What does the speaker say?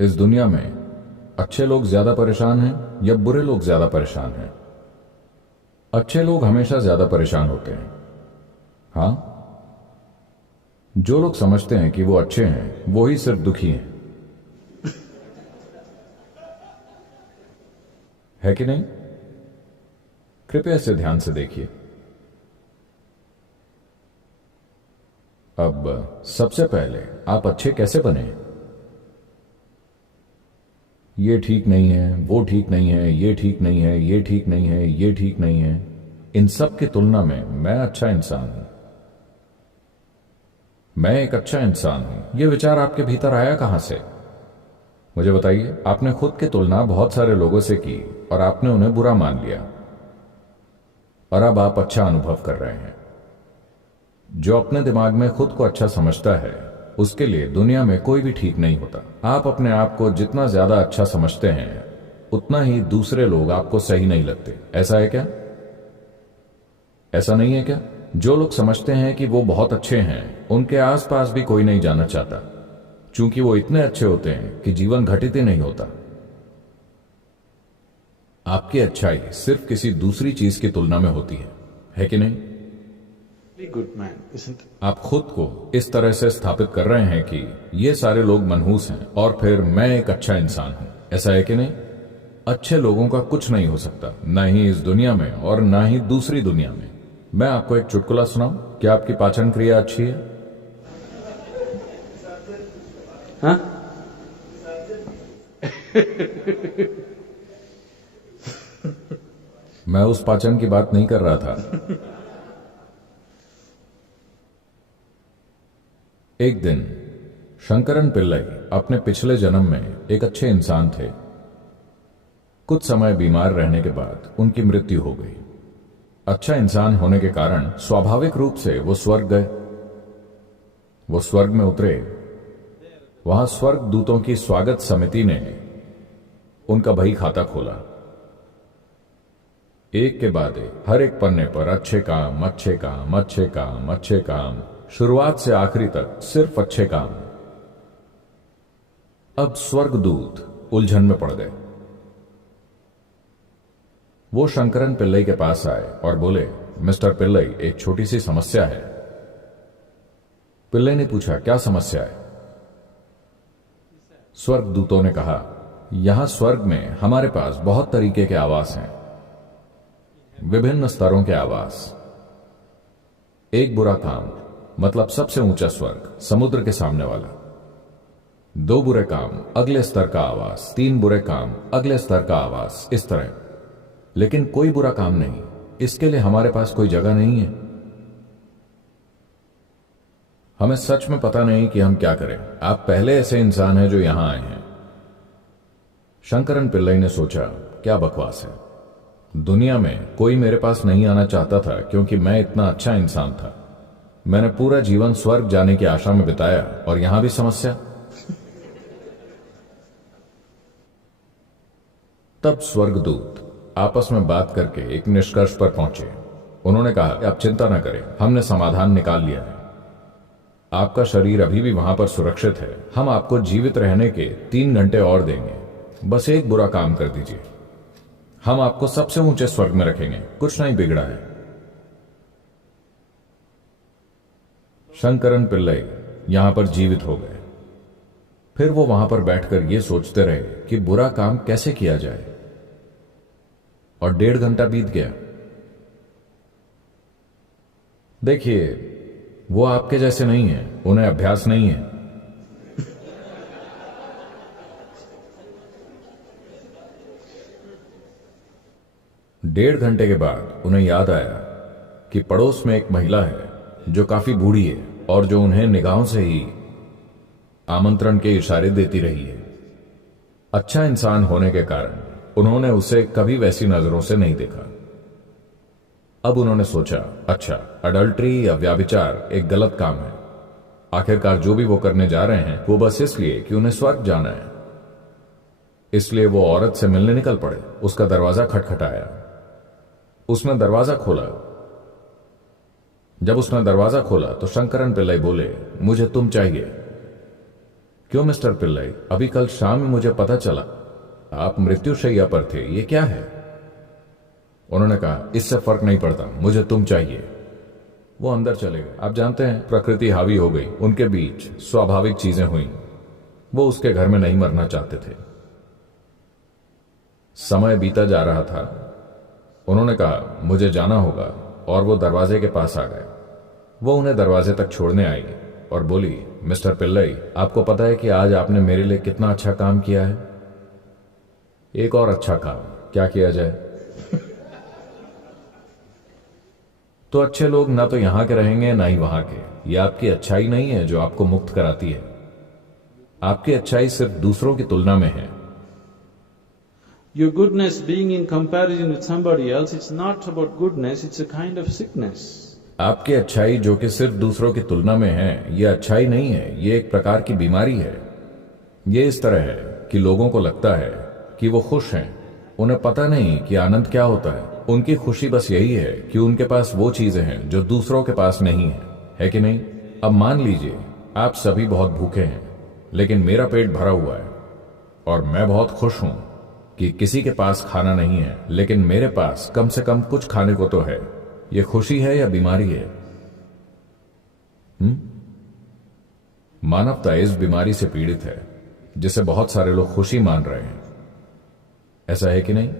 इस दुनिया में अच्छे लोग ज्यादा परेशान हैं या बुरे लोग ज्यादा परेशान हैं? अच्छे लोग हमेशा ज्यादा परेशान होते हैं। हाँ, जो लोग समझते हैं कि वो अच्छे हैं वो ही सिर्फ दुखी हैं, है कि नहीं? कृपया इसे ध्यान से देखिए। अब सबसे पहले आप अच्छे कैसे बने? ये ठीक नहीं है, वो ठीक नहीं है, ये ठीक नहीं है, ये ठीक नहीं है, ये ठीक नहीं है। इन सब की तुलना में मैं अच्छा इंसान हूं, मैं एक अच्छा इंसान हूं। ये विचार आपके भीतर आया कहां से? मुझे बताइए। आपने खुद की तुलना बहुत सारे लोगों से की और आपने उन्हें बुरा मान लिया, और अब आप अच्छा अनुभव कर रहे हैं। जो अपने दिमाग में खुद को अच्छा समझता है उसके लिए दुनिया में कोई भी ठीक नहीं होता। आप अपने आप को जितना ज्यादा अच्छा समझते हैं उतना ही दूसरे लोग आपको सही नहीं लगते। ऐसा है क्या? ऐसा नहीं है क्या? जो लोग समझते हैं कि वो बहुत अच्छे हैं उनके आसपास भी कोई नहीं जाना चाहता, क्योंकि वो इतने अच्छे होते हैं कि जीवन घटित ही नहीं होता। आपकी अच्छाई सिर्फ किसी दूसरी चीज की तुलना में होती है कि नहीं? Good man, isn't it? आप खुद को इस तरह से स्थापित कर रहे हैं कि ये सारे लोग मनहूस हैं और फिर मैं एक अच्छा इंसान हूं। ऐसा है कि नहीं? अच्छे लोगों का कुछ नहीं हो सकता, ना ही इस दुनिया में और ना ही दूसरी दुनिया में। मैं आपको एक चुटकुला सुनाऊं? क्या आपकी पाचन क्रिया अच्छी है? हाँ? मैं उस पाचन की बात नहीं कर रहा था। एक दिन शंकरन पिल्लई अपने पिछले जन्म में एक अच्छे इंसान थे। कुछ समय बीमार रहने के बाद उनकी मृत्यु हो गई। अच्छा इंसान होने के कारण स्वाभाविक रूप से वो स्वर्ग गए। वो स्वर्ग में उतरे। वहां स्वर्ग दूतों की स्वागत समिति ने उनका बही खाता खोला। एक के बाद एक हर एक पन्ने पर अच्छे काम, अच्छे काम, अच्छे काम, अच्छे काम, शुरुआत से आखिरी तक सिर्फ अच्छे काम। अब स्वर्गदूत उलझन में पड़ गए। वो शंकरन पिल्लई के पास आए और बोले, मिस्टर पिल्लई, एक छोटी सी समस्या है। पिल्लई ने पूछा, क्या समस्या है? स्वर्गदूतों ने कहा, यहां स्वर्ग में हमारे पास बहुत तरीके के आवास हैं, विभिन्न स्तरों के आवास। एक बुरा काम मतलब सबसे ऊंचा स्वर्ग, समुद्र के सामने वाला। दो बुरे काम, अगले स्तर का आवास। तीन बुरे काम, अगले स्तर का आवास। इस तरह। लेकिन कोई बुरा काम नहीं। इसके लिए हमारे पास कोई जगह नहीं है। हमें सच में पता नहीं कि हम क्या करें। आप पहले ऐसे इंसान हैं जो यहां आए हैं। शंकरन पिल्लई ने सोचा, क्या बकवास है। दुनिया में कोई मेरे पास नहीं आना चाहता था क्योंकि मैं इतना अच्छा इंसान था। मैंने पूरा जीवन स्वर्ग जाने की आशा में बिताया और यहां भी समस्या। तब स्वर्गदूत आपस में बात करके एक निष्कर्ष पर पहुंचे। उन्होंने कहा, आप चिंता न करें, हमने समाधान निकाल लिया है। आपका शरीर अभी भी वहां पर सुरक्षित है। हम आपको जीवित रहने के 3 घंटे और देंगे। बस एक बुरा काम कर दीजिए, हम आपको सबसे ऊंचे स्वर्ग में रखेंगे। कुछ नहीं बिगड़ा है। शंकरन पिल्लई यहां पर जीवित हो गए। फिर वो वहां पर बैठकर ये सोचते रहे कि बुरा काम कैसे किया जाए, और 1.5 घंटा बीत गया। देखिए, वो आपके जैसे नहीं है, उन्हें अभ्यास नहीं है। डेढ़ घंटे के बाद उन्हें याद आया कि पड़ोस में एक महिला है जो काफी बूढ़ी है और जो उन्हें निगाहों से ही आमंत्रण के इशारे देती रही है। अच्छा इंसान होने के कारण उन्होंने उसे कभी वैसी नजरों से नहीं देखा। अब उन्होंने सोचा, अच्छा, अडल्ट्री या व्याभिचार एक गलत काम है। आखिरकार जो भी वो करने जा रहे हैं वो बस इसलिए कि उन्हें स्वर्ग जाना है। इसलिए वो औरत से मिलने निकल पड़े। उसका दरवाजा खटखटाया। उसने दरवाजा खोला। जब उसने दरवाजा खोला तो शंकरन पिल्लई बोले, मुझे तुम चाहिए। क्यों मिस्टर पिल्लई, अभी कल शाम में मुझे पता चला आप मृत्युशैया पर थे, ये क्या है? उन्होंने कहा, इससे फर्क नहीं पड़ता, मुझे तुम चाहिए। वो अंदर चले गए। आप जानते हैं, प्रकृति हावी हो गई, उनके बीच स्वाभाविक चीजें हुई। वो उसके घर में नहीं मरना चाहते थे। समय बीता जा रहा था। उन्होंने कहा, मुझे जाना होगा, और वो दरवाजे के पास आ गए। वो उन्हें दरवाजे तक छोड़ने आई और बोली, मिस्टर पिल्लई, आपको पता है कि आज आपने मेरे लिए कितना अच्छा काम किया है? एक और अच्छा काम, क्या किया जाए? तो अच्छे लोग ना तो यहां के रहेंगे ना ही वहां के। ये आपकी अच्छाई नहीं है जो आपको मुक्त कराती है। आपकी अच्छाई सिर्फ दूसरों की तुलना में है। Your goodness being in comparison with somebody else, it's not about goodness, it's a kind of sickness. आपकी अच्छाई जो कि सिर्फ दूसरों की तुलना में है, ये अच्छाई नहीं है, ये एक प्रकार की बीमारी है। ये इस तरह है कि लोगों को लगता है कि वो खुश हैं, उन्हें पता नहीं कि आनंद क्या होता है। उनकी खुशी बस यही है कि उनके पास वो चीजें हैं जो दूसरों के पास नहीं है कि नहीं? अब मान लीजिए आप सभी बहुत भूखे हैं, लेकिन मेरा पेट भरा हुआ है, और मैं बहुत खुश हूं कि किसी के पास खाना नहीं है, लेकिन मेरे पास कम से कम कुछ खाने को तो है। यह खुशी है या बीमारी है? मानवता इस बीमारी से पीड़ित है जिसे बहुत सारे लोग खुशी मान रहे हैं। ऐसा है कि नहीं?